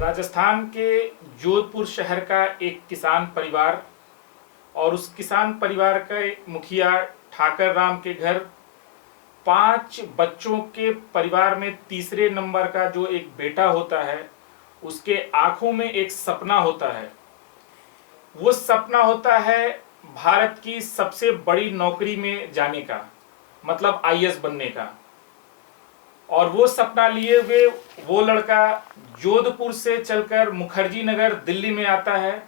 राजस्थान के जोधपुर शहर का एक किसान परिवार और उस किसान परिवार का एक मुखिया ठाकर राम के घर 5 बच्चों के परिवार में तीसरे नंबर का जो एक बेटा होता है, उसके आंखों में एक सपना होता है। वो सपना होता है भारत की सबसे बड़ी नौकरी में जाने का, मतलब आईएएस बनने का। और वो सपना लिए हुए वो लड़का जोधपुर से चलकर मुखर्जी नगर दिल्ली में आता है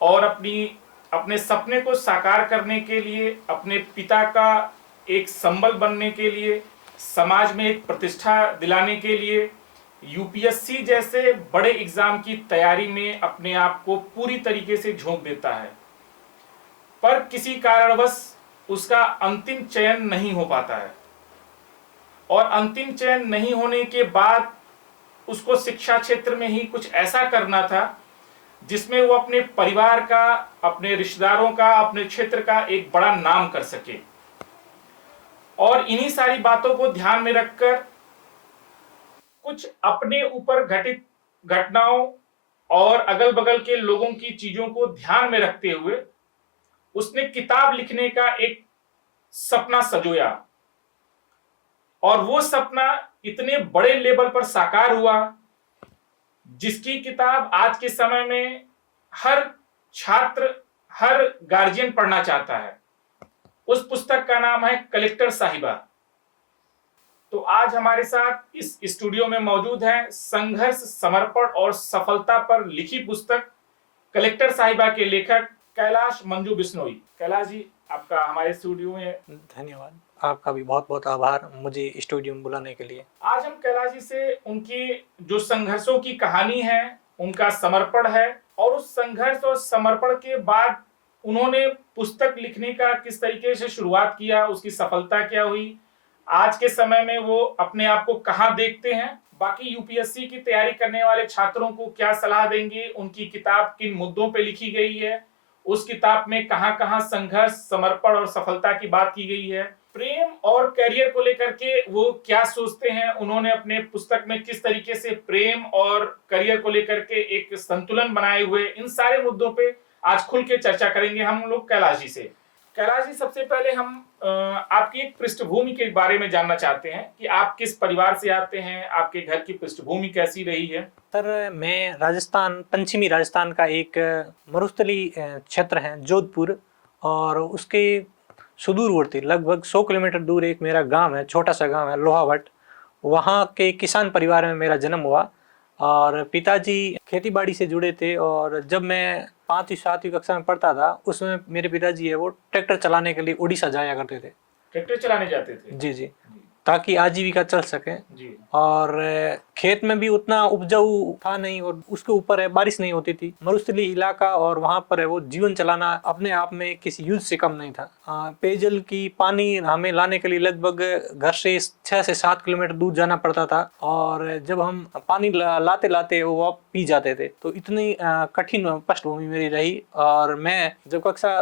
और अपने सपने को साकार करने के लिए, अपने पिता का एक संबल बनने के लिए, समाज में एक प्रतिष्ठा दिलाने के लिए यूपीएससी जैसे बड़े एग्जाम की तैयारी में अपने आप को पूरी तरीके से झोंक देता है। पर किसी कारणवश उसका अंतिम चयन नहीं हो पाता है और अंतिम चयन नहीं होने के बाद उसको शिक्षा क्षेत्र में ही कुछ ऐसा करना था जिसमें वो अपने परिवार का, अपने रिश्तेदारों का, अपने क्षेत्र का एक बड़ा नाम कर सके। और इन्हीं सारी बातों को ध्यान में रखकर कुछ अपने ऊपर घटित घटनाओं और अगल बगल के लोगों की चीजों को ध्यान में रखते हुए उसने किताब लिखने का एक सपना संजोया और वो सपना इतने बड़े लेवल पर साकार हुआ जिसकी किताब आज के समय में हर छात्र, हर गार्जियन पढ़ना चाहता है। उस पुस्तक का नाम है कलेक्टर साहिबा। तो आज हमारे साथ इस स्टूडियो में मौजूद है संघर्ष, समर्पण और सफलता पर लिखी पुस्तक कलेक्टर साहिबा के लेखक कैलाश मंजू बिश्नोई। कैलाश जी, आपका हमारे स्टूडियो में धन्यवाद। आपका भी बहुत बहुत आभार मुझे स्टूडियो में बुलाने के लिए। आज हम कैलाश जी से उनकी जो संघर्षों की कहानी है, उनका समर्पण है और उस संघर्ष और समर्पण के बाद उन्होंने पुस्तक लिखने का किस तरीके से शुरुआत किया, उसकी सफलता क्या हुई, आज के समय में वो अपने आप को कहाँ देखते हैं, बाकी यूपीएससी की तैयारी करने वाले छात्रों को क्या सलाह देंगे, उनकी किताब किन मुद्दों पे लिखी गई है, उस किताब में कहाँ कहाँ संघर्ष, समर्पण और सफलता की बात की गई है, प्रेम और करियर को लेकर के वो क्या सोचते हैं, उन्होंने अपने पुस्तक में किस तरीके से प्रेम और करियर को लेकर के एक संतुलन बनाए हुए, इन सारे मुद्दों पे आज खुल के चर्चा करेंगे हम लोग कैलाश जी से। कैलाश जी, सबसे पहले हम आपकी एक पृष्ठभूमि के बारे में जानना चाहते हैं कि आप किस परिवार से आते हैं, आपके घर की पृष्ठभूमि कैसी रही है। सर, मैं राजस्थान, पश्चिमी राजस्थान का एक मरुस्थलीय क्षेत्र है जोधपुर, और उसके सुदूरवर्ती लगभग 100 किलोमीटर दूर एक मेरा गांव है, छोटा सा गांव है लोहावट। वहाँ के किसान परिवार में मेरा जन्म हुआ और पिताजी खेती-बाड़ी से जुड़े थे। और जब मैं 5वीं 7वीं कक्षा में पढ़ता था, उसमें मेरे पिताजी है वो ट्रैक्टर चलाने के लिए उड़ीसा जाया करते थे। ट्रैक्टर चलाने जाते थे? जी जी, ताकि आजीविका चल सके जी। और खेत में भी उतना उपजाऊ था नहीं और उसके ऊपर है बारिश नहीं होती थी, मरुस्थलीय इलाका, और वहां पर है वो जीवन चलाना अपने आप में किसी युद्ध से कम नहीं था। पेयजल की पानी हमें लाने के लिए लगभग घर से 6 से 7 किलोमीटर दूर जाना पड़ता था और जब हम पानी लाते लाते वो पी जाते थे। तो इतनी कठिन पृष्ठभूमि मेरी रही। और मैं जब कक्षा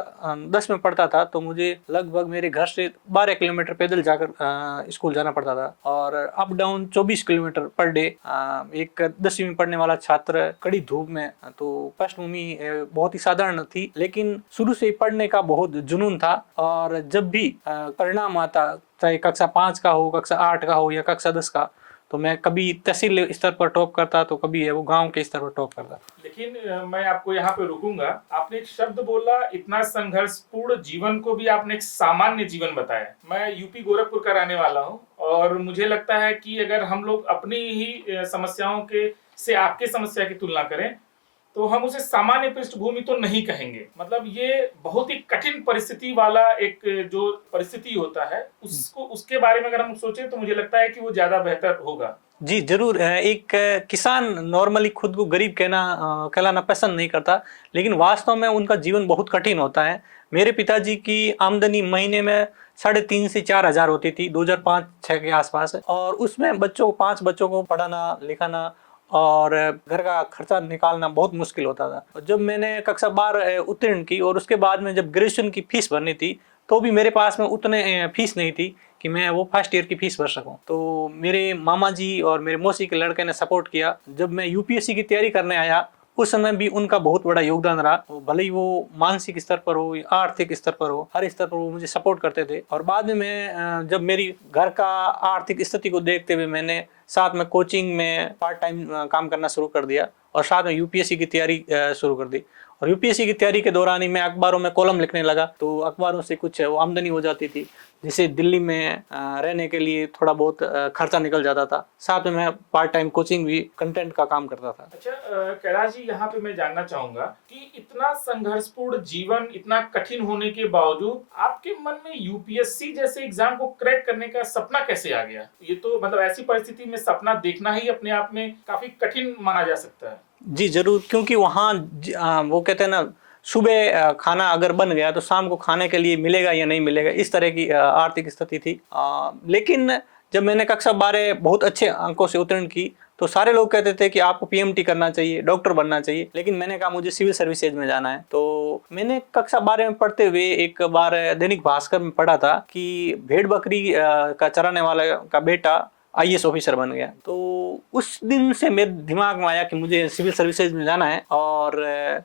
10 में पढ़ता था तो मुझे लगभग मेरे घर से 12 किलोमीटर पैदल जाकर स्कूल जाना पड़ता था और up down 24 kilometre per day. एक 10वीं में पढ़ने वाला छात्र कड़ी धूप में, तो पृष्ठभूमि बहुत ही साधारण थी, लेकिन शुरू से ही पढ़ने का बहुत जुनून था। और जब भी परिणाम आता, चाहे कक्षा 5 का हो, कक्षा 8 का हो या कक्षा 10 का, तो मैं कभी तहसील स्तर पर टॉप करता तो कभी है वो गांव के स्तर पर टॉप करता। लेकिन मैं आपको यहाँ पे रुकूंगा। आपने एक शब्द बोला, इतना संघर्षपूर्ण जीवन को भी आपने एक सामान्य जीवन बताया। मैं यूपी गोरखपुर का रहने वाला हूँ और मुझे लगता है कि अगर हम लोग अपनी ही समस्याओं के से आपके समस्या की तुलना करें तो हम उसे सामान्य पृष्ठभूमि तो नहीं कहेंगे। मतलब ये बहुत ही कठिन परिस्थिति वाला एक जो परिस्थिति होता है, उसके बारे में अगर हम सोचें तो मुझे लगता है कि वो ज्यादा बेहतर होगा। जी जरूर। एक किसान नॉर्मली खुद को गरीब कहलाना पसंद नहीं करता, लेकिन वास्तव में उनका जीवन बहुत कठिन होता है। मेरे पिताजी की आमदनी महीने में 3,500 से 4,000 होती थी 2005-6 के आसपास, और उसमें 5 बच्चों को पढ़ाना लिखाना और घर का खर्चा निकालना बहुत मुश्किल होता था। और जब मैंने कक्षा 12 उत्तीर्ण की और उसके बाद में जब ग्रेजुएशन की फीस भरनी थी तो भी मेरे पास में उतने फीस नहीं थी कि मैं वो फर्स्ट ईयर की फीस भर सकूं। तो मेरे मामा जी और मेरे मौसी के लड़के ने सपोर्ट किया। जब मैं यूपीएससी की तैयारी करने आया उस समय भी उनका बहुत बड़ा योगदान रहा। भले ही वो मानसिक स्तर पर हो या आर्थिक स्तर पर हो, हर स्तर पर वो मुझे सपोर्ट करते थे। और बाद में मैं जब मेरी घर का आर्थिक स्थिति को देखते हुए मैंने साथ में कोचिंग में पार्ट टाइम काम करना शुरू कर दिया और साथ में यूपीएससी की तैयारी शुरू कर दी। और यूपीएससी की तैयारी के दौरान ही मैं अखबारों में कॉलम लिखने लगा, तो अखबारों से कुछ आमदनी हो जाती थी, जिससे दिल्ली में रहने के लिए थोड़ा बहुत खर्चा निकल जाता था। साथ में मैं पार्ट टाइम कोचिंग भी कंटेंट का काम करता था। अच्छा कैलाश जी, यहाँ पे मैं जानना चाहूंगा कि इतना संघर्षपूर्ण जीवन, इतना कठिन होने के बावजूद आपके मन में यूपीएससी जैसे एग्जाम को क्रैक करने का सपना कैसे आ गया? ये तो मतलब ऐसी परिस्थिति में सपना देखना ही अपने आप में काफी कठिन माना जा सकता है। जी जरूर, क्योंकि वहाँ वो कहते हैं ना, सुबह खाना अगर बन गया तो शाम को खाने के लिए मिलेगा या नहीं मिलेगा, इस तरह की आर्थिक स्थिति थी। लेकिन जब मैंने कक्षा 12 बहुत अच्छे अंकों से उत्तीर्ण की तो सारे लोग कहते थे कि आपको पीएमटी करना चाहिए, डॉक्टर बनना चाहिए। लेकिन मैंने कहा मुझे सिविल सर्विसेज में जाना है। तो मैंने कक्षा 12 में पढ़ते हुए एक बार दैनिक भास्कर में पढ़ा था कि भेड़ बकरी का चराने वाला का बेटा आईएएस ऑफिसर बन गया। तो उस दिन से मेरे दिमाग में आया कि मुझे सिविल सर्विसेज में जाना है। और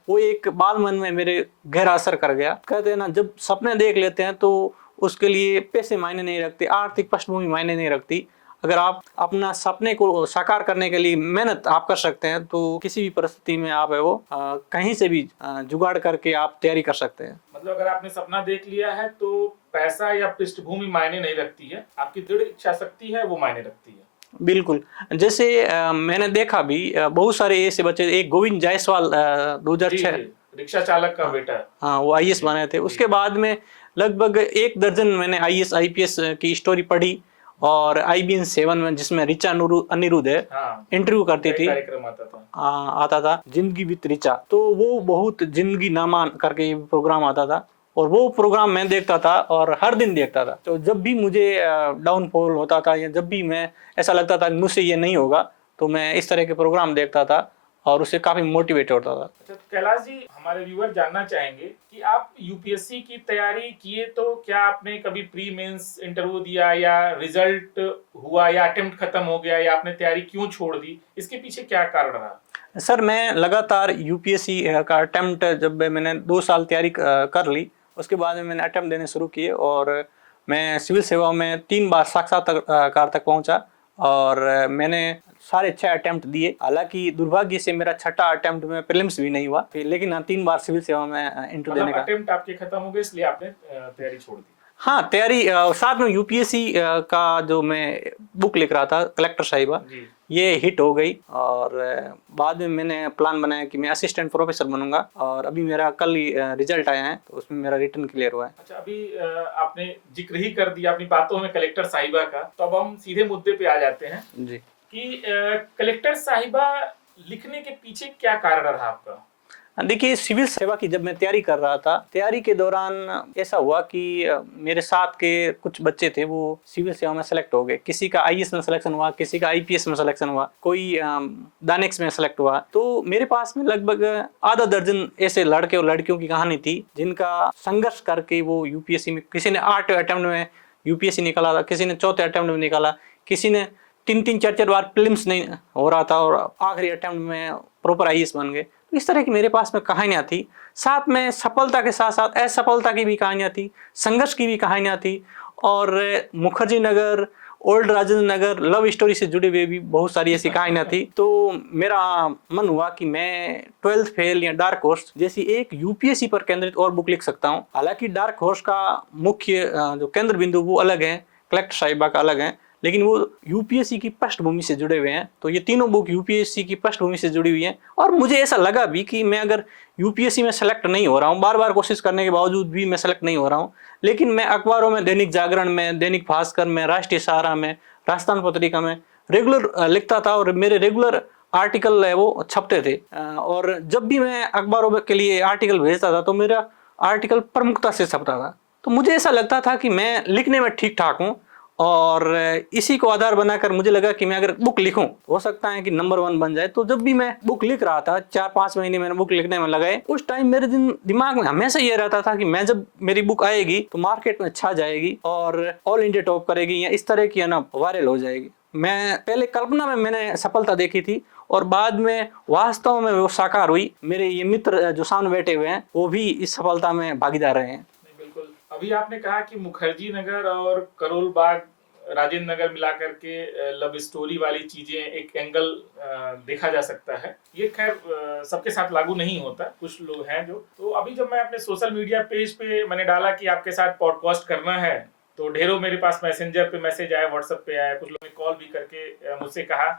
वो एक बाल मन में मेरे गहरा असर कर गया। कहते हैं ना, जब सपने देख लेते हैं तो उसके लिए पैसे मायने नहीं रखते, आर्थिक पृष्ठभूमि मायने नहीं रखती। अगर आप अपना सपने को साकार करने के लिए मेहनत आप कर सकते हैं तो किसी भी परिस्थिति में आप है वो कहीं से भी जुगाड़ करके आप तैयारी कर सकते हैं। मतलब अगर आपने सपना देख लिया है तो पैसा या पृष्ठभूमि मायने नहीं रखती है, आपकी दृढ़ इच्छा शक्ति है वो मायने रखती है। बिल्कुल। जैसे मैंने देखा भी बहुत सारे ऐसे बच्चे, एक गोविंद जायसवाल 2006 रिक्शा चालक का बेटा, हाँ वो आईएएस बने थे। उसके बाद में लगभग 1 दर्जन मैंने आईएएस आईपीएस की स्टोरी पढ़ी। और IBN 7 में जिसमें ऋचा अनिरुद्ध है इंटरव्यू करती थी, कार्यक्रम आता था जिंदगी विद ऋचा। तो वो बहुत जिंदगी नामा करके प्रोग्राम आता था और वो प्रोग्राम मैं देखता था और हर दिन देखता था। तो जब भी मुझे डाउनफॉल होता था या जब भी मैं ऐसा लगता था मुझसे ये नहीं होगा तो मैं इस तरह के प्रोग्राम देखता था और उससे काफी मोटिवेट होता था। अच्छा कैलाश जी, हमारे व्यूअर जानना चाहेंगे कि आप यूपीएससी की तैयारी किए तो क्या आपने कभी प्री मेंस इंटरव्यू दिया या रिजल्ट हुआ या अटेम्प्ट खत्म हो गया या आपने तैयारी क्यों छोड़ दी? इसके पीछे क्या कारण रहा? सर मैं लगातार यूपीएससी का अटेम्प्ट, जब मैंने 2 साल तैयारी कर ली उसके बाद में मैंने अटेम्प्ट देने शुरू किए और मैं सिविल सेवा में 3 बार साक्षात्कार तक पहुंचा और मैंने सारे 6 अटेम्प्ट दिए। हालांकि दुर्भाग्य से मेरा 6ठा अटेम्प्ट में प्रीलिम्स भी नहीं हुआ, लेकिन 3 बार सिविल सेवा में इंटरव्यू देने का। अटेम्प्ट आपके खत्म हो गए इसलिए आपने तैयारी छोड़ दी? हाँ, तैयारी साथ में यूपीएससी का जो मैं बुक लिख रहा था कलेक्टर साहिबा, ये हिट हो गई और बाद में मैंने प्लान बनाया कि मैं असिस्टेंट प्रोफेसर बनूंगा और अभी मेरा कल ही रिजल्ट आया है तो उसमें मेरा रिटर्न क्लियर हुआ है। अच्छा, अभी आपने जिक्र ही कर दिया अपनी बातों में कलेक्टर साहिबा का, तो अब हम सीधे मुद्दे पे आ जाते हैं जी कि कलेक्टर साहिबा लिखने के पीछे क्या कारण रहा आपका? देखिए, सिविल सेवा की जब मैं तैयारी कर रहा था, तैयारी के दौरान ऐसा हुआ कि मेरे साथ के कुछ बच्चे थे वो सिविल सेवा में सेलेक्ट हो गए। किसी का आईएएस में सिलेक्शन हुआ, किसी का आईपीएस में सिलेक्शन हुआ, कोई दानिक्स में सेलेक्ट हुआ। तो मेरे पास में लगभग आधा दर्जन ऐसे लड़के और लड़कियों की कहानी थी जिनका संघर्ष करके वो यूपीएससी में, किसी ने 8 अटेम्प्ट में यूपीएससी निकाला था, किसी ने 4थे अटेम्प्ट में निकाला, किसी ने 3-4 बार प्रीलिम्स नहीं हो रहा था और आखिरी अटेम्प्ट में प्रॉपर आईएएस बन गए। तो इस तरह की मेरे पास में कहानियां थी। साथ में सफलता के साथ साथ असफलता की भी कहानियां थी, संघर्ष की भी कहानियां थी और Mukherjee Nagar, old Rajendra Nagar, love story से जुड़े हुए भी बहुत सारी ऐसी कहानियां थी। तो मेरा मन हुआ कि मैं 12th फेल या डार्क हॉर्स जैसी एक यूपीएससी पर केंद्रित और बुक लिख सकता हूँ। हालांकि डार्क हॉर्स का मुख्य जो केंद्र बिंदु वो अलग है, कलेक्टर साहिबा का अलग है, लेकिन वो यूपीएससी की पृष्ठभूमि से जुड़े हुए हैं। तो ये तीनों बुक यूपीएससी की पृष्ठभूमि से जुड़ी हुई हैं और मुझे ऐसा लगा भी कि मैं अगर यूपीएससी में सेलेक्ट नहीं हो रहा हूँ, बार बार कोशिश करने के बावजूद भी मैं सेलेक्ट नहीं हो रहा हूँ, लेकिन मैं अखबारों में, दैनिक जागरण में, दैनिक भास्कर में, राष्ट्रीय सहारा में, राजस्थान पत्रिका में रेगुलर लिखता था और मेरे रेगुलर आर्टिकल है वो छपते थे। और जब भी मैं अखबारों के लिए आर्टिकल भेजता था तो मेरा आर्टिकल प्रमुखता से छपता था। तो मुझे ऐसा लगता था कि मैं लिखने में ठीक ठाक हूँ और इसी को आधार बनाकर मुझे लगा कि मैं अगर बुक लिखूं हो सकता है कि नंबर 1 बन जाए। तो जब भी मैं बुक लिख रहा था, 4-5 महीने मैंने बुक लिखने में लगाए, उस टाइम मेरे दिमाग में हमेशा ये रहता था कि मैं जब मेरी बुक आएगी तो मार्केट में छा जाएगी और ऑल इंडिया टॉप करेगी या इस तरह की है ना वायरल हो जाएगी। मैं पहले कल्पना में मैंने सफलता देखी थी और बाद में वास्तव में वो साकार हुई। मेरे ये मित्र जो सामने बैठे हुए हैं वो भी इस सफलता में भागीदार रहे हैं। बिल्कुल। अभी आपने कहा कि मुखर्जी नगर और करोल बाग, राजेंद्र नगर मिलाकर के लव स्टोरी वाली चीजें एक एंगल देखा जा सकता है। ये खैर सबके साथ लागू नहीं होता, कुछ लोग हैं जो। तो अभी जब मैं अपने सोशल मीडिया पेज पे मैंने डाला कि आपके साथ पॉडकास्ट करना है, तो ढेरों मेरे पास मैसेंजर पे मैसेज आया, व्हाट्सएप पे आया, कुछ लोगों ने कॉल भी करके मुझसे कहा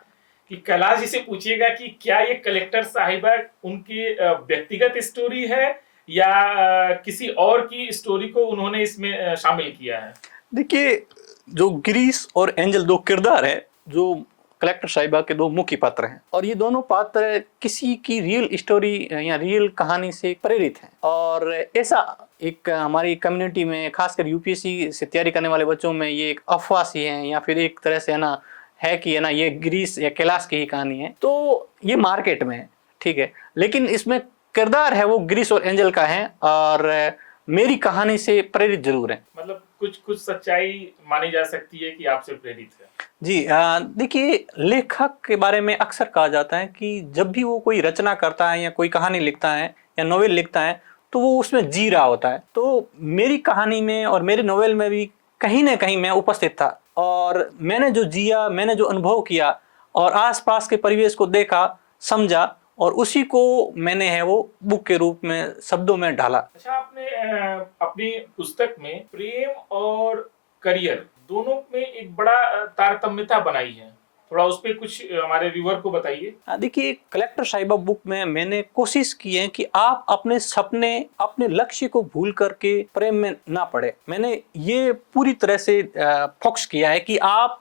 कि कैलाश जी से पूछिएगा कि क्या ये कलेक्टर साहिबा उनकी व्यक्तिगत स्टोरी है या किसी और की स्टोरी को उन्होंने इसमें शामिल किया है। देखिए, जो गिरीश और एंजल 2 किरदार है जो कलेक्टर साहिबा के 2 मुख्य पात्र हैं और ये दोनों पात्र किसी की रियल स्टोरी या रियल कहानी से प्रेरित हैं। और ऐसा एक हमारी कम्युनिटी में, खासकर यूपीएससी से तैयारी करने वाले बच्चों में, ये एक अफवाह सी है या फिर एक तरह से है कि ये गिरीश या कैलाश की ही कहानी है। तो ये मार्केट में है, ठीक है, लेकिन इसमें किरदार है वो गिरीश और एंजल का है और मेरी कहानी से प्रेरित जरूर है। मतलब कुछ सच्चाई मानी जा सकती है कि आपसे प्रेरित है। जी, देखिए, लेखक के बारे में अक्सर कहा जाता है कि जब भी वो कोई रचना करता है या कोई कहानी लिखता है या नोवेल लिखता है तो वो उसमें जी रहा होता है। तो मेरी कहानी में और मेरे नोवेल में भी कहीं ना कहीं मैं उपस्थित था और मैंने जो जिया, मैंने जो अनुभव किया और आसपास के परिवेश को देखा, समझा और उसी को मैंने है वो बुक के रूप में शब्दों में ढाला। अच्छा, आपने अपनी पुस्तक में प्रेम और करियर दोनों में एक बड़ा तारतम्यता बनाई है, थोड़ा उस पर कुछ हमारे व्यूअर को बताइए। देखिए, कलेक्टर साहिबा बुक में मैंने कोशिश की है कि आप अपने सपने, अपने लक्ष्य को भूल करके प्रेम में ना पड़े। मैंने ये पूरी तरह से फोकस किया है कि आप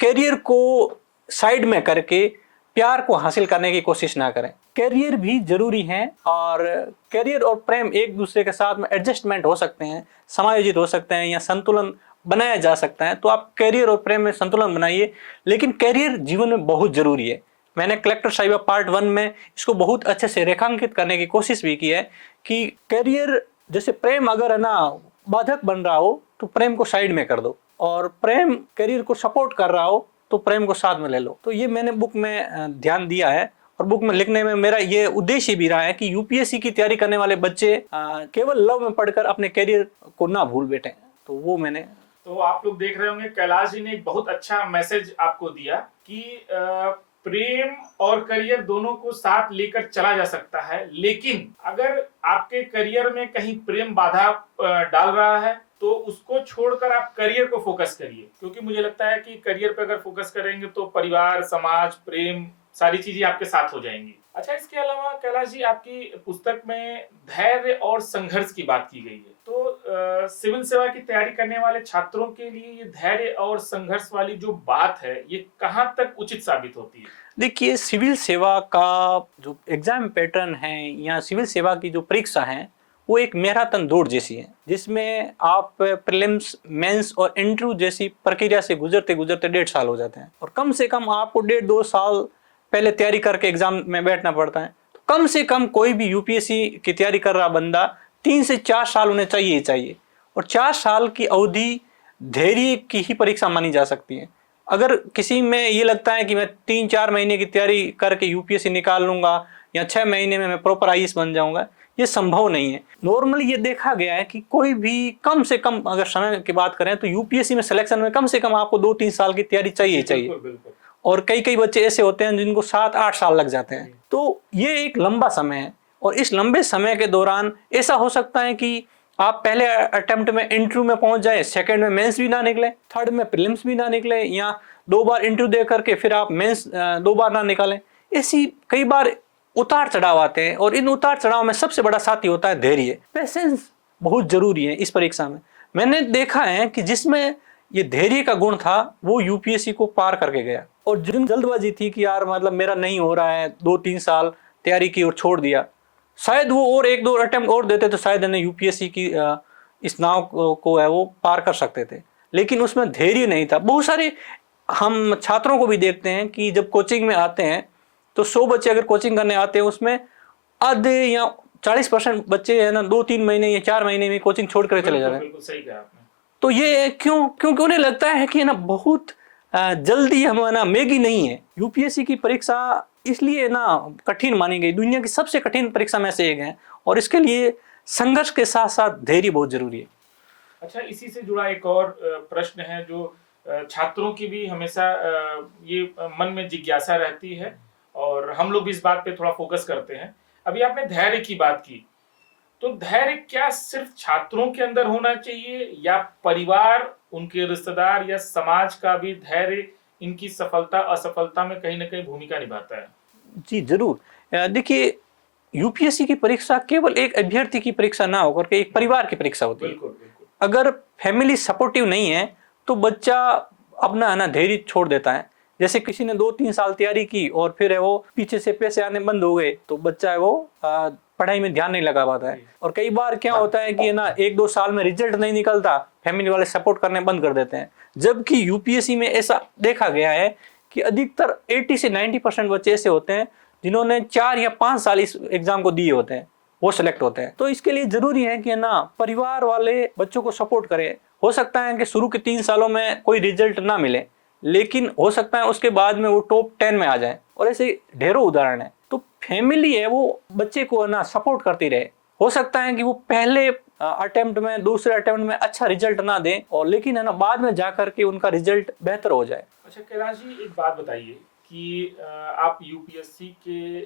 करियर को साइड में करके प्यार को हासिल करने की कोशिश ना करें। करियर भी जरूरी है और करियर और प्रेम एक दूसरे के साथ में एडजस्टमेंट हो सकते हैं, समायोजित हो सकते हैं या संतुलन बनाया जा सकता है। तो आप करियर और प्रेम में संतुलन बनाइए, लेकिन करियर जीवन में बहुत जरूरी है। मैंने कलेक्टर साहिबा पार्ट 1 में इसको बहुत अच्छे से रेखांकित करने की कोशिश भी की है कि करियर जैसे प्रेम अगर है ना बाधक बन रहा हो तो प्रेम को साइड में कर दो और प्रेम करियर को सपोर्ट कर रहा हो तो प्रेम को साथ में ले लो। तो ये मैंने बुक में ध्यान दिया है और बुक में लिखने में मेरा ये उद्देश्य भी रहा है कि यूपीएससी की तैयारी करने वाले बच्चे केवल लव में पढ़कर अपने करियर को ना भूल बैठे। तो वो मैंने, तो आप लोग देख रहे होंगे कैलाश जी ने एक बहुत अच्छा मैसेज आपको दिया कि प्रेम और करियर दोनों को साथ लेकर चला जा सकता है, लेकिन अगर आपके करियर में कहीं प्रेम बाधा डाल रहा है तो उसको छोड़कर आप करियर को फोकस करिए, क्योंकि मुझे लगता है कि करियर पर अगर फोकस करेंगे तो परिवार, समाज, प्रेम सारी चीजें आपके साथ हो जाएंगी। अच्छा, इसके अलावा कैलाश जी आपकी पुस्तक में धैर्य और संघर्ष की बात की गई है, तो सिविल सेवा की तैयारी करने वाले छात्रों के लिए ये धैर्य और संघर्ष वाली जो बात है ये कहाँ तक उचित साबित होती है? देखिए, सिविल सेवा का जो एग्जाम पैटर्न है या सिविल सेवा की जो परीक्षा है वो एक मैराथन दौड़ जैसी है, जिसमें आप प्रीलिम्स, मेंस और इंटरव्यू जैसी प्रक्रिया से गुजरते गुजरते 1.5 साल हो जाते हैं और कम से कम आपको 1.5-2 साल पहले तैयारी करके एग्जाम में बैठना पड़ता है। तो कम से कम कोई भी यूपीएससी की तैयारी कर रहा बंदा 3 से 4 साल उन्हें चाहिए ही चाहिए और 4 साल की अवधि धैर्य की ही परीक्षा मानी जा सकती है। अगर किसी में ये लगता है कि मैं 3-4 महीने की तैयारी करके यूपीएससी निकाल लूंगा या 6 महीने में मैं प्रॉपर आईएएस बन जाऊंगा, ये संभव नहीं है। नॉर्मली ये देखा गया है कि कोई भी कम से कम अगर समय की बात करें तो यूपीएससी में सिलेक्शन में कम से कम आपको 2-3 साल की तैयारी चाहिए चाहिए और कई बच्चे ऐसे होते हैं जिनको 7-8 साल लग जाते हैं। तो ये एक लंबा समय है और इस लंबे समय के दौरान ऐसा हो सकता है कि आप पहले अटेम्प्ट में इंटरव्यू में पहुंच जाए, सेकंड में मेंस भी ना निकले, थर्ड में प्रीलिम्स भी ना निकले या 2 बार इंटरव्यू दे करके फिर आप मेंस 2 बार ना निकालें। ऐसी कई बार उतार चढ़ाव आते हैं और इन उतार चढ़ाव में सबसे बड़ा साथी होता है धैर्य। पेशेंस बहुत जरूरी है इस परीक्षा में। मैंने देखा है कि जिसमें ये धैर्य का गुण था वो यूपीएससी को पार करके गया और जिन जल्दबाजी थी कि यार मतलब मेरा नहीं हो रहा है, 2-3 साल तैयारी की और छोड़ दिया, शायद वो और 1-2 अटेम्प्ट और देते तो शायद यूपीएससी की इस नाव को है वो पार कर सकते थे। लेकिन उसमें धैर्य नहीं था। बहुत सारे हम छात्रों को भी देखते हैं कि जब कोचिंग में आते हैं तो 100 बच्चे अगर कोचिंग करने आते हैं, उसमें आधे या 40% बच्चे है ना 2-3 महीने या 4 महीने में कोचिंग छोड़ कर चले जा रहे हैं। बिल्कुल सही कहा आपने। तो ये क्यों? क्योंकि उन्हें लगता है कि ना बहुत जल्दी हम ना मैगी नहीं है। यूपीएससी की परीक्षा इसलिए ना कठिन मानी गई, दुनिया की सबसे कठिन परीक्षा में से एक है, और इसके लिए संघर्ष के साथ साथ धैर्य बहुत जरूरी है। अच्छा, इसी से जुड़ा एक और प्रश्न है जो छात्रों की भी हमेशा ये मन में जिज्ञासा रहती है, और हम लोग भी इस बात पे थोड़ा फोकस करते हैं। अभी आपने धैर्य की बात की, तो धैर्य क्या सिर्फ छात्रों के अंदर होना चाहिए, या परिवार, उनके रिश्तेदार या समाज का भी धैर्य इनकी सफलता असफलता में कहीं ना कहीं भूमिका निभाता है? जी जरूर। देखिए, यूपीएससी की परीक्षा केवल एक अभ्यर्थी की परीक्षा ना होकर के एक परिवार की परीक्षा होती है। बिल्कुल बिल्कुल। अगर फैमिली सपोर्टिव नहीं है तो बच्चा अपना ना धैर्य छोड़ देता है। जैसे किसी ने 2-3 साल तैयारी की और फिर है वो पीछे से पैसे आने बंद हो गए, तो बच्चा है वो पढ़ाई में ध्यान नहीं लगा पाता है। और कई बार क्या होता है कि ना 1-2 साल में रिजल्ट नहीं निकलता, फैमिली वाले सपोर्ट करने बंद कर देते हैं। जबकि यूपीएससी में ऐसा देखा गया है कि अधिकतर 80 से 90% बच्चे ऐसे होते हैं जिन्होंने 4 या 5 साल इस एग्जाम को दिए होते हैं, वो सिलेक्ट होते हैं। तो इसके लिए जरूरी है कि ना परिवार वाले बच्चों को सपोर्ट करें। हो सकता है कि शुरू के 3 सालों में कोई रिजल्ट ना मिले, लेकिन हो सकता है उसके बाद में वो टॉप 10 में आ जाए, और ऐसे ढेरों उदाहरण है। तो फैमिली है वो बच्चे को ना सपोर्ट करती रहे। हो सकता है कि वो पहले अटेम्प्ट में, दूसरे अटेम्प्ट में अच्छा रिजल्ट ना दें, और लेकिन है ना बाद में जाकर के उनका रिजल्ट बेहतर हो जाए। अच्छा कैलाश जी, एक बात बताइए कि आप यूपीएससी के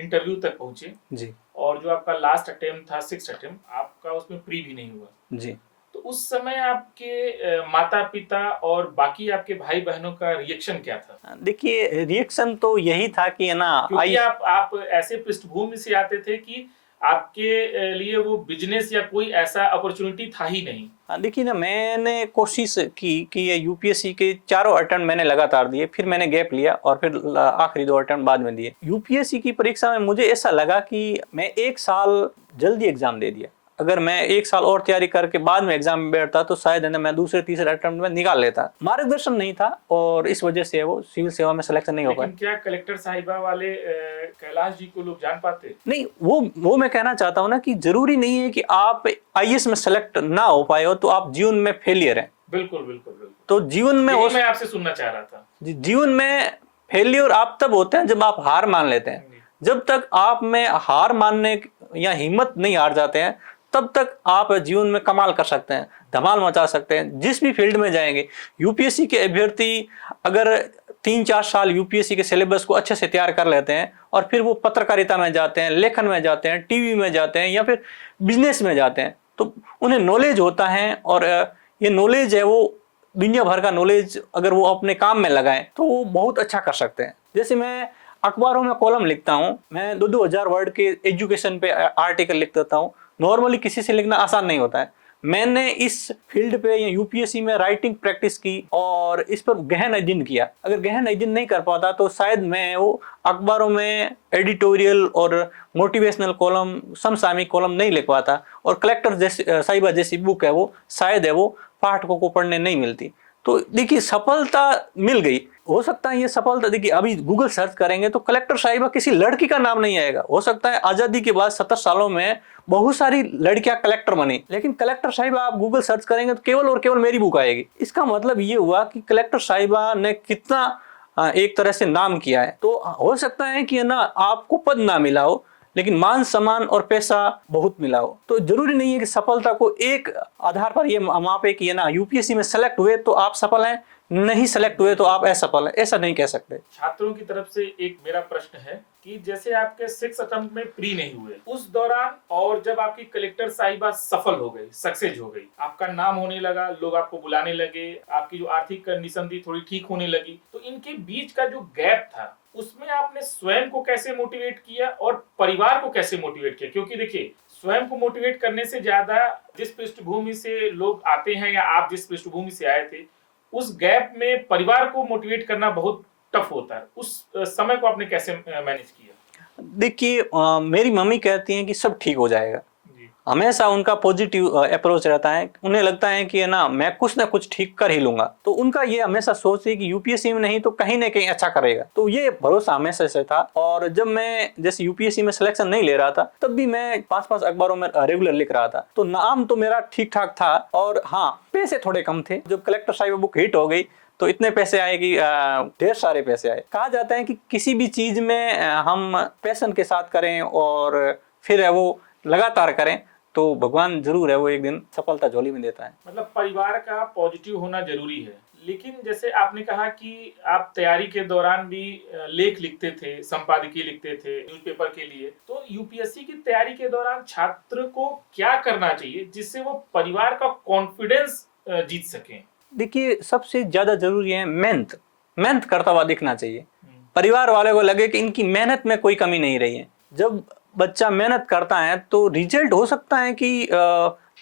इंटरव्यू तक पहुंचे जी और जो आपका लास्ट अटेम्प्ट था, 6th अटेम्प्ट, आपका उसमें प्री भी नहीं हुआ। जी। तो उस समय आपके माता पिता और बाकी आपके भाई बहनों का रिएक्शन क्या था? देखिए, रिएक्शन तो यही था कि है ना, क्योंकि आप ऐसे पृष्ठभूमि से आते थे कि आपके लिए वो बिजनेस या कोई ऐसा अपॉर्चुनिटी था ही नहीं। देखिए ना, मैंने कोशिश की कि ये यूपीएससी के चारों अटेम्प्ट मैंने लगातार दिए, फिर मैंने गैप लिया और फिर आखिरी 2 अटेम्प्ट बाद में दिए। यूपीएससी की परीक्षा में मुझे ऐसा लगा कि मैं 1 साल जल्दी एग्जाम दे दिया। अगर मैं 1 साल और तैयारी करके बाद में एग्जाम में बैठता तो शायद है ना मैं दूसरे तीसरे अटेम्प्ट में निकाल लेता। मार्गदर्शन नहीं था और इस वजह से वो सिविल सेवा में सिलेक्शन नहीं हो पाया। लेकिन क्या कलेक्टर साहिबा वाले कैलाश जी को लोग जान पाते? नहीं, वो मैं कहना चाहता हूँ ना कि जरूरी नहीं है कि आप आईएएस में सेलेक्ट ना हो पाए हो तो आप जीवन में फेलियर हैं। बिल्कुल बिल्कुल बिल्कुल। तो जीवन में मैं आपसे सुनना चाह रहा था। जीवन में फेलियर आप तब होते हैं जब आप हार मान लेते हैं। जब तक आप में हार मानने या हिम्मत नहीं हार जाते हैं, तब तक आप जीवन में कमाल कर सकते हैं, धमाल मचा सकते हैं, जिस भी फील्ड में जाएंगे। यूपीएससी के अभ्यर्थी अगर 3-4 साल यूपीएससी के सिलेबस को अच्छे से तैयार कर लेते हैं और फिर वो पत्रकारिता में जाते हैं, लेखन में जाते हैं, टीवी में जाते हैं या फिर बिजनेस में जाते हैं, तो उन्हें नॉलेज होता है। और ये नॉलेज है वो दुनिया भर का नॉलेज अगर वो अपने काम में लगाएं तो वो बहुत अच्छा कर सकते हैं। जैसे मैं अखबारों में कॉलम लिखता हूँ, मैं 2-2 हज़ार वर्ड के एजुकेशन पे आर्टिकल लिख देता हूँ। नॉर्मली किसी से लिखना आसान नहीं होता है। मैंने इस फील्ड पे या यूपीएससी में राइटिंग प्रैक्टिस की और इस पर गहन अध्ययन किया। अगर गहन अध्ययन नहीं कर पाता तो शायद मैं वो अखबारों में एडिटोरियल और मोटिवेशनल कॉलम, समसामयिक कॉलम नहीं लिख पाता, और कलेक्टर जैसी साहिबा जैसी बुक है वो शायद है वो पाठकों को पढ़ने नहीं मिलती। तो देखिए, सफलता मिल गई। हो सकता है ये सफलता, देखिए अभी गूगल सर्च करेंगे तो कलेक्टर साहिबा किसी लड़की का नाम नहीं आएगा। हो सकता है आजादी के बाद 70 सालों में बहुत सारी लड़कियां कलेक्टर बनी, लेकिन कलेक्टर साहिबा आप गूगल सर्च करेंगे तो केवल और केवल मेरी बुक आएगी। इसका मतलब ये हुआ कि कलेक्टर साहिबा ने कितना एक तरह से नाम किया है। तो हो सकता है कि ना आपको पद ना मिला हो, लेकिन मान सम्मान और पैसा बहुत मिला हो। तो जरूरी नहीं है कि सफलता को एक आधार पर ये मापे कि ना यूपीएससी में सेलेक्ट हुए तो आप सफल हैं, नहीं सेलेक्ट हुए तो आप असफल हैं, ऐसा नहीं कह सकते। छात्रों की तरफ से एक मेरा प्रश्न है कि जैसे आपके 6 अटेम्प्ट में प्री नहीं हुए, उस दौरान और जब आपकी कलेक्टर साहिबा सफल हो गई, सक्सेस हो गई, आपका नाम होने लगा, लोग आपको बुलाने लगे, आपकी जो आर्थिक कंडीशन थी थोड़ी ठीक होने लगी, तो इनके बीच का जो गैप था उसमें आपने स्वयं को कैसे मोटिवेट किया और परिवार को कैसे मोटिवेट किया? क्योंकि देखिए, स्वयं को मोटिवेट करने से ज्यादा जिस पृष्ठभूमि से लोग आते हैं या आप जिस पृष्ठभूमि से आए थे, उस गैप में परिवार को मोटिवेट करना बहुत टफ होता है। उस समय को आपने कैसे मैनेज किया? देखिए, मेरी मम्मी कहती हैं कि सब ठीक हो जाएगा। हमेशा उनका पॉजिटिव अप्रोच रहता है। उन्हें लगता है कि है ना मैं कुछ ना कुछ ठीक कर ही लूंगा। तो उनका ये हमेशा सोच है कि यूपीएससी में नहीं तो कहीं ना कहीं अच्छा करेगा। तो ये भरोसा हमेशा से था। और जब मैं जैसे यूपीएससी में सिलेक्शन नहीं ले रहा था तब भी मैं 5-5 अखबारों में रेगुलर लिख रहा था। तो नाम तो मेरा ठीक ठाक था और हाँ पैसे थोड़े कम थे। जब कलेक्टर साहिबा बुक हिट हो गई तो इतने पैसे आए कि ढेर सारे पैसे आए। कहा जाता है कि किसी भी चीज में हम पैशन के साथ करें और फिर है वो लगातार करें तो भगवान जरूर है वो एक दिन सफलता झोली में देता है। मतलब परिवार का पॉजिटिव होना जरूरी है। लेकिन जैसे आपने कहा कि आप तैयारी के दौरान भी लेख लिखते थे, संपादकीय लिखते थे न्यूज़पेपर के लिए, तो यूपीएससी की तैयारी के दौरान छात्र को क्या करना चाहिए जिससे वो परिवार का कॉन्फिडेंस जीत सके? देखिए सबसे ज्यादा जरूरी है मेहनत। मेहनत करता हुआ दिखना चाहिए। परिवार वाले को लगे कि इनकी मेहनत में कोई कमी नहीं रही है। जब बच्चा मेहनत करता है तो रिजल्ट हो सकता है कि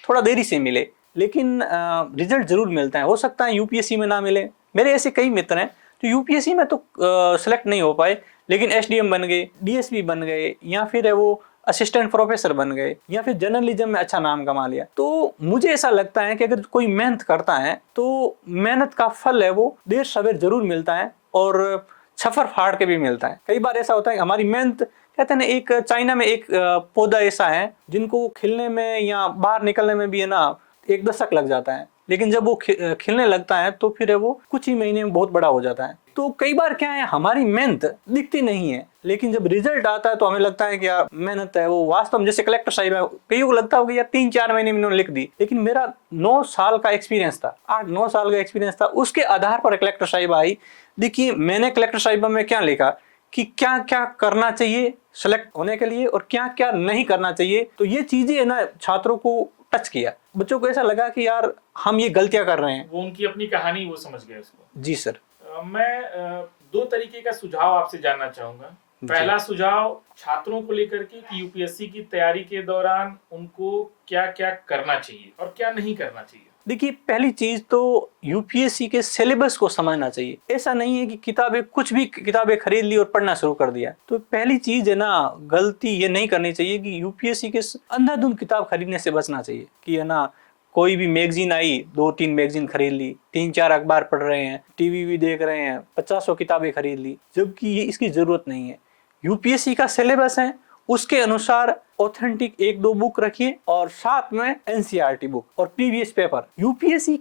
थोड़ा देरी से मिले, लेकिन रिजल्ट जरूर मिलता है। हो सकता है यूपीएससी में ना मिले। मेरे ऐसे कई मित्र हैं तो यूपीएससी में तो सेलेक्ट नहीं हो पाए, लेकिन एसडीएम बन गए, डीएसपी बन गए, या फिर है वो असिस्टेंट प्रोफेसर बन गए, या फिर जर्नलिज्म में अच्छा नाम कमा लिया। तो मुझे ऐसा लगता है कि अगर कोई मेहनत करता है तो मेहनत का फल है वो देर सवेर जरूर मिलता है और छफर फाड़ के भी मिलता है। कई बार ऐसा होता है हमारी मेहनत, कहते हैं ना, एक चाइना में एक पौधा ऐसा है जिनको खिलने में या बाहर निकलने में भी है ना 1 दशक लग जाता है, लेकिन जब वो खिलने लगता है तो फिर है वो कुछ ही महीने में बहुत बड़ा हो जाता है। तो कई बार क्या है हमारी मेहनत दिखती नहीं है, लेकिन जब रिजल्ट आता है तो हमें लगता है कि यार मेहनत है वो वास्तव में, जैसे कलेक्टर साहिब है, कईयों को लगता होगा यार 3-4 महीने में उन्होंने लिख दी, लेकिन मेरा 9 साल का एक्सपीरियंस था, 8-9 साल का एक्सपीरियंस था, उसके आधार पर कलेक्टर साहिब आई। देखिए मैंने कलेक्टर साहिबा में क्या लिखा कि क्या क्या करना चाहिए सेलेक्ट होने के लिए और क्या क्या नहीं करना चाहिए। तो ये चीजें है ना छात्रों को टच किया। बच्चों को ऐसा लगा कि यार हम ये गलतियां कर रहे हैं। वो उनकी अपनी कहानी वो समझ गए उसको। जी सर। मैं 2 तरीके का सुझाव आपसे जानना चाहूंगा। पहला सुझाव छात्रों को लेकर के कि यूपीएससी की तैयारी के दौरान उनको क्या क्या करना चाहिए और क्या नहीं करना चाहिए। देखिए पहली चीज तो यूपीएससी के सिलेबस को समझना चाहिए। ऐसा नहीं है कि किताबें कुछ भी किताबें खरीद ली और पढ़ना शुरू कर दिया। तो पहली चीज है ना गलती ये नहीं करनी चाहिए कि यूपीएससी के अंधाधुंध किताब खरीदने से बचना चाहिए कि है ना कोई भी मैगजीन आई 2-3 मैगजीन खरीद ली, 3-4 अखबार पढ़ रहे हैं, टीवी भी देख रहे हैं, 50 किताबें खरीद ली, जबकि ये इसकी जरूरत नहीं है। यूपीएससी का सिलेबस है उसके अनुसार ऑथेंटिक 1-2 बुक रखिए और साथ में एनसीईआरटी बुक और प्रीवियस पेपर। यूपीएससी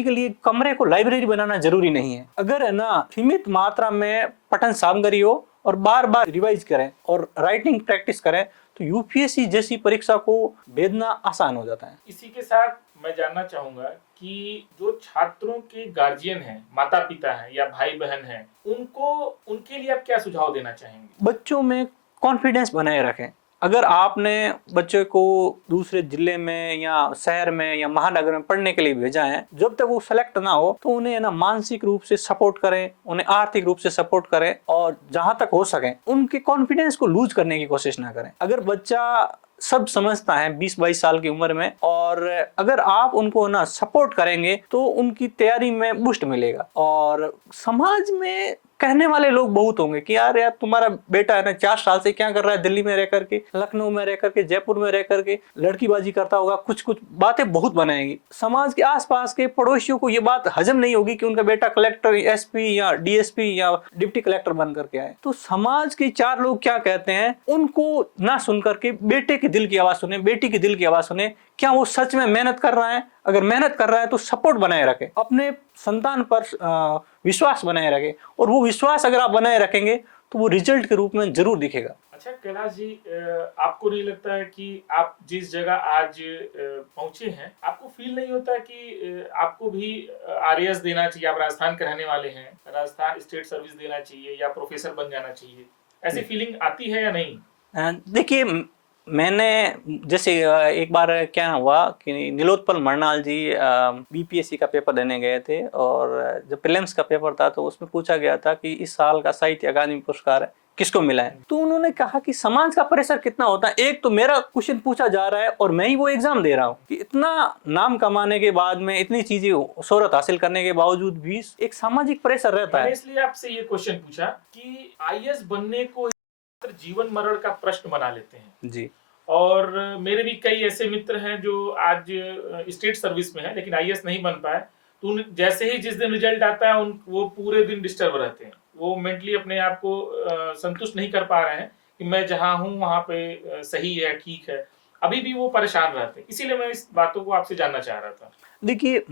के लिए कमरे को लाइब्रेरी बनाना जरूरी नहीं है। अगर है ना सीमित मात्रा में पठन सामग्री हो और बार बार रिवाइज करें और राइटिंग प्रैक्टिस करें तो यूपीएससी जैसी परीक्षा को भेदना आसान हो जाता है। इसी के साथ मैं जानना चाहूंगा कि जो छात्रों के गार्जियन हैं, माता पिता हैं या भाई बहन हैं, उनके लिए आप क्या सुझाव देना चाहेंगे? बच्चों में कॉन्फिडेंस बनाए रखें। अगर आपने बच्चे को दूसरे जिले में या शहर में या महानगर में पढ़ने के लिए भेजा है, जब तक वो सेलेक्ट ना हो तो उन्हें ना मानसिक रूप से सपोर्ट करें, उन्हें आर्थिक रूप से सपोर्ट करें और जहां तक हो सके उनके कॉन्फिडेंस को लूज करने की कोशिश ना करें। अगर बच्चा सब समझता है 20-22 साल की उम्र में और अगर आप उनको ना सपोर्ट करेंगे तो उनकी तैयारी में बूस्ट मिलेगा। और समाज में कहने वाले लोग बहुत होंगे कि यार तुम्हारा बेटा है ना 4 साल से क्या कर रहा है, दिल्ली में रह करके, लखनऊ में रह करके, जयपुर में रह करके लड़कीबाजी करता होगा, कुछ कुछ बातें बहुत बनाएंगी। समाज के आसपास के पड़ोसियों को ये बात हजम नहीं होगी कि उनका बेटा कलेक्टर, एसपी या डीएसपी या डिप्टी कलेक्टर बन करके आए। तो समाज के 4 लोग क्या कहते हैं उनको ना सुन करके बेटे के दिल की आवाज सुने, बेटी के दिल की आवाज सुने। क्या वो सच में मेहनत कर रहा है? अगर मेहनत कर रहा है तो सपोर्ट बनाए रखें, अपने संतान पर विश्वास बनाए रखें और वो विश्वास अगर आप बनाए रखेंगे तो वो रिजल्ट के रूप में जरूर दिखेगा। अच्छा कैलाश जी, आपको नहीं लगता है कि आप जिस जगह आज पहुंचे हैं, आपको फील नहीं होता कि आपको भी आरएएस देना चाहिए? आप राजस्थान के रहने वाले हैं, राजस्थान स्टेट सर्विस देना चाहिए या प्रोफेसर बन जाना चाहिए, ऐसी फीलिंग आती है या नहीं? देखिए मैंने जैसे एक बार क्या हुआ कि नीलोत्पल मरनाल जी बीपीएससी का पेपर देने गए थे और जब प्रीलिम्स का पेपर था तो उसमें पूछा गया था कि इस साल का साहित्य अकादमी पुरस्कार किसको मिला है। तो उन्होंने कहा कि समाज का प्रेशर कितना होता है। एक तो मेरा क्वेश्चन पूछा जा रहा है और मैं ही वो एग्जाम दे रहा हूँ कि इतना नाम कमाने के बाद में, इतनी चीजें शोहरत हासिल करने के बावजूद भी एक सामाजिक प्रेशर रहता है। इसलिए आपसे ये क्वेश्चन पूछा कि आईएएस बनने को जीवन मरण का प्रश्न बना लेते हैं जी। और मेरे भी कई ऐसे मित्र हैं जो आज स्टेट सर्विस में है लेकिन आईएएस नहीं बन पाए, तो जैसे ही जिस दिन रिजल्ट आता है वो पूरे दिन डिस्टर्ब रहते हैं, वो मेंटली अपने आप को संतुष्ट नहीं कर पा रहे हैं कि मैं जहाँ हूँ वहाँ पे सही है, ठीक है, अभी भी वो परेशान रहते हैं। इसीलिए मैं इस बातों को आपसे जानना चाह रहा था। देखिए,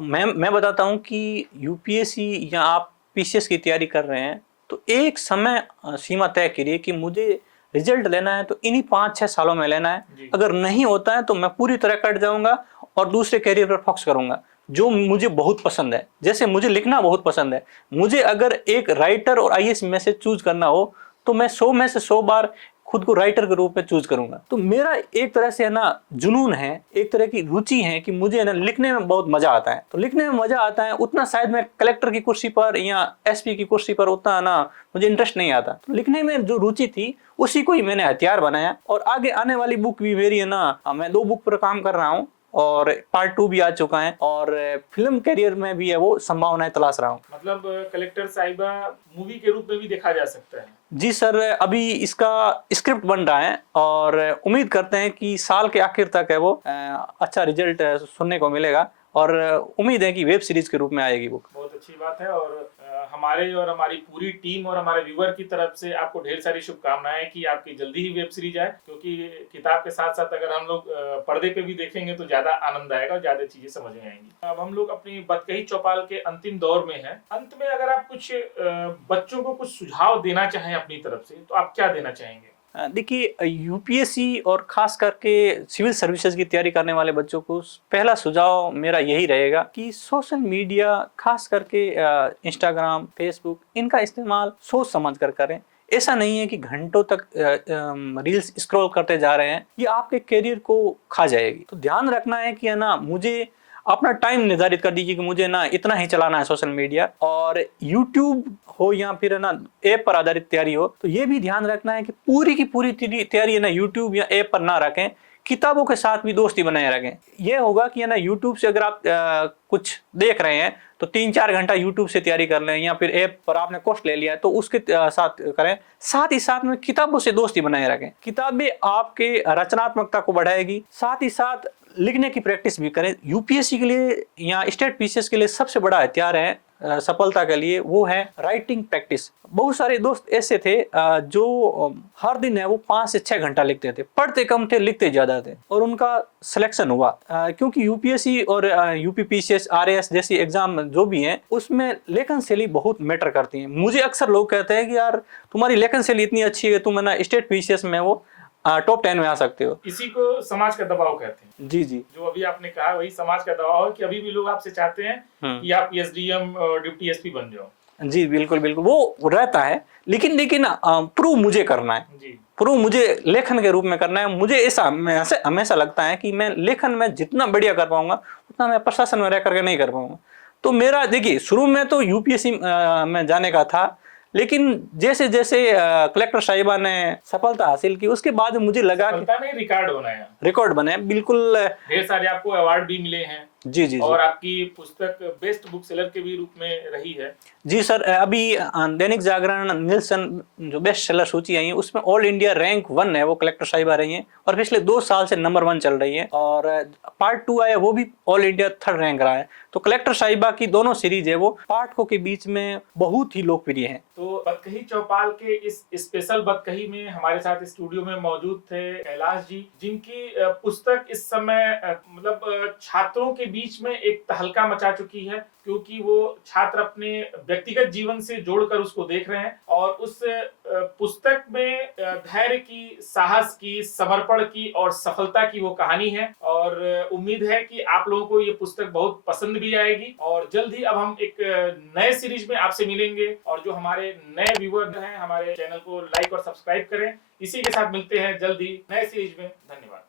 मैं बताता हूँ कि यूपीएससी या आप पीसीएस की तैयारी कर रहे हैं तो एक समय सीमा तय करिए कि मुझे रिजल्ट लेना है तो इन्हीं 5-6 सालों में लेना है। जी। अगर नहीं होता है तो मैं पूरी तरह कट जाऊंगा और दूसरे कैरियर पर फोकस करूंगा जो मुझे बहुत पसंद है। जैसे मुझे लिखना बहुत पसंद है, मुझे अगर एक राइटर और आईएएस में से चूज करना हो तो मैं 100 में से 100 बार खुद को राइटर के रूप में चूज करूंगा। तो मेरा एक तरह से है ना जुनून है, एक तरह की रुचि है कि मुझे है ना लिखने में बहुत मजा आता है। तो लिखने में मजा आता है, उतना शायद मैं कलेक्टर की कुर्सी पर या एसपी की कुर्सी पर उतना है ना मुझे इंटरेस्ट नहीं आता। तो लिखने में जो रुचि थी उसी को ही मैंने हथियार बनाया और आगे आने वाली बुक भी मेरी है ना, मैं 2 बुक पर काम कर रहा हूँ और पार्ट 2 भी आ चुका है और फिल्म करियर में भी है वो संभावनाएं तलाश रहा हूँ। मतलब कलेक्टर साहिबा मूवी के रूप में भी देखा जा सकता है। जी सर, अभी इसका स्क्रिप्ट बन रहा है और उम्मीद करते हैं कि साल के आखिर तक है वो अच्छा रिजल्ट सुनने को मिलेगा और उम्मीद है कि वेब सीरीज के रूप में आएगी बुक। बहुत अच्छी बात है और हमारे और हमारी पूरी टीम और हमारे व्यूअर की तरफ से आपको ढेर सारी शुभकामनाएं कि आपकी जल्दी ही वेब सीरीज आए, क्योंकि किताब के साथ साथ अगर हम लोग पर्दे पे भी देखेंगे तो ज्यादा आनंद आएगा और ज्यादा चीजें समझ में आएंगी। अब हम लोग अपनी बतकही चौपाल के अंतिम दौर में हैं। अंत में अगर आप कुछ बच्चों को कुछ सुझाव देना चाहें अपनी तरफ से तो आप क्या देना चाहेंगे? देखिए, यूपीएससी और खास करके सिविल सर्विसेज की तैयारी करने वाले बच्चों को पहला सुझाव मेरा यही रहेगा कि सोशल मीडिया खास करके इंस्टाग्राम, फेसबुक, इनका इस्तेमाल सोच समझ कर करें। ऐसा नहीं है कि घंटों तक रील्स स्क्रॉल करते जा रहे हैं, ये आपके करियर को खा जाएगी। तो ध्यान रखना है कि है ना, मुझे अपना टाइम निर्धारित कर दीजिए कि मुझे ना इतना ही चलाना है सोशल मीडिया। और यूट्यूब हो या फिर है ना ऐप पर आधारित तैयारी हो, तो ये भी ध्यान रखना है कि पूरी की पूरी तैयारी है ना यूट्यूब या ऐप पर ना रखें, किताबों के साथ भी दोस्ती बनाए रखें। यह होगा कि है ना यूट्यूब से अगर आप कुछ देख रहे हैं तो 3-4 घंटा यूट्यूब से तैयारी कर लें, या फिर ऐप पर आपने कोर्स ले लिया है तो उसके साथ करें। साथ ही साथ में किताबों से दोस्ती बनाए रखें। किताबें आपके रचनात्मकता को बढ़ाएगी, साथ ही साथ लिखने की प्रैक्टिस भी करें। यूपीएससी के लिए या स्टेट पीसीएस के लिए सबसे बड़ा हथियार है सफलता के लिए, वो है राइटिंग प्रैक्टिस। बहुत सारे दोस्त ऐसे थे जो हर दिन है वो 5 से 6 घंटा लिखते थे, पढ़ते कम थे लिखते ज्यादा थे, और उनका सिलेक्शन हुआ। क्योंकि यूपीएससी और यूपी पीसीएस, आरएएस जैसी एग्जाम जो भी हैं उसमें लेखन शैली बहुत मैटर करती है। मुझे अक्सर लोग कहते हैं कि यार तुम्हारी लेखन शैली इतनी अच्छी है, तुम है ना स्टेट पीसीएस में वो टॉप 10 में आ सकते हो। इसी को समाज का दबाव कहते हैं। जी जी, जो अभी आपने कहा वही समाज का दबाव है कि अभी भी लोग आपसे चाहते हैं कि आप एसडीएम और डिप्टी एसपी बन जाओ। जी बिल्कुल बिल्कुल, वो रहता है। लेकिन प्रूव मुझे करना है जी, प्रूव मुझे लेखन के रूप में करना है। मुझे ऐसा हमेशा लगता है कि मैं लेखन में जितना बढ़िया कर पाऊंगा उतना मैं प्रशासन में रह करके नहीं कर पाऊंगा। तो मेरा देखिए, शुरू में तो यूपीएससी में जाने का था, लेकिन जैसे जैसे कलेक्टर साहिबा ने सफलता हासिल की उसके बाद मुझे लगा कि रिकॉर्ड होना है, रिकॉर्ड बने। बिल्कुल, ढेर सारे आपको अवार्ड भी मिले हैं। जी जी, और आपकी पुस्तक बेस्ट बुक सेलर के भी रूप में रही है। जी सर, अभी दैनिक जागरण, निल्सन जो बेस्ट सेलर सूची आई है उसमें ऑल इंडिया रैंक 1 है, वो कलेक्टर साहिबा रही हैं और पिछले 2 साल से नंबर 1 चल रही है। और पार्ट 2 आया वो भी ऑल इंडिया 3rd रैंक रहा है। तो कलेक्टर साहिबा की दोनों सीरीज है वो पाठकों के बीच में बहुत ही लोकप्रिय है। तो बतकही चौपाल के इस स्पेशल बतकही में हमारे साथ स्टूडियो में मौजूद थे कैलाश जी, जिनकी पुस्तक इस समय मतलब छात्रों के बीच में एक तहलका मचा चुकी है, क्योंकि वो छात्र अपने व्यक्तिगत जीवन से जोड़कर उसको देख रहे हैं और उस पुस्तक में धैर्य की, साहस की, समर्पण की और सफलता की वो कहानी है। और उम्मीद है कि आप लोगों को ये पुस्तक बहुत पसंद भी आएगी। और जल्द ही अब हम एक नए सीरीज में आपसे मिलेंगे, और जो हमारे नए व्यूअर हैं हमारे चैनल को लाइक और सब्सक्राइब करें। इसी के साथ मिलते हैं जल्द ही नए सीरीज में। धन्यवाद।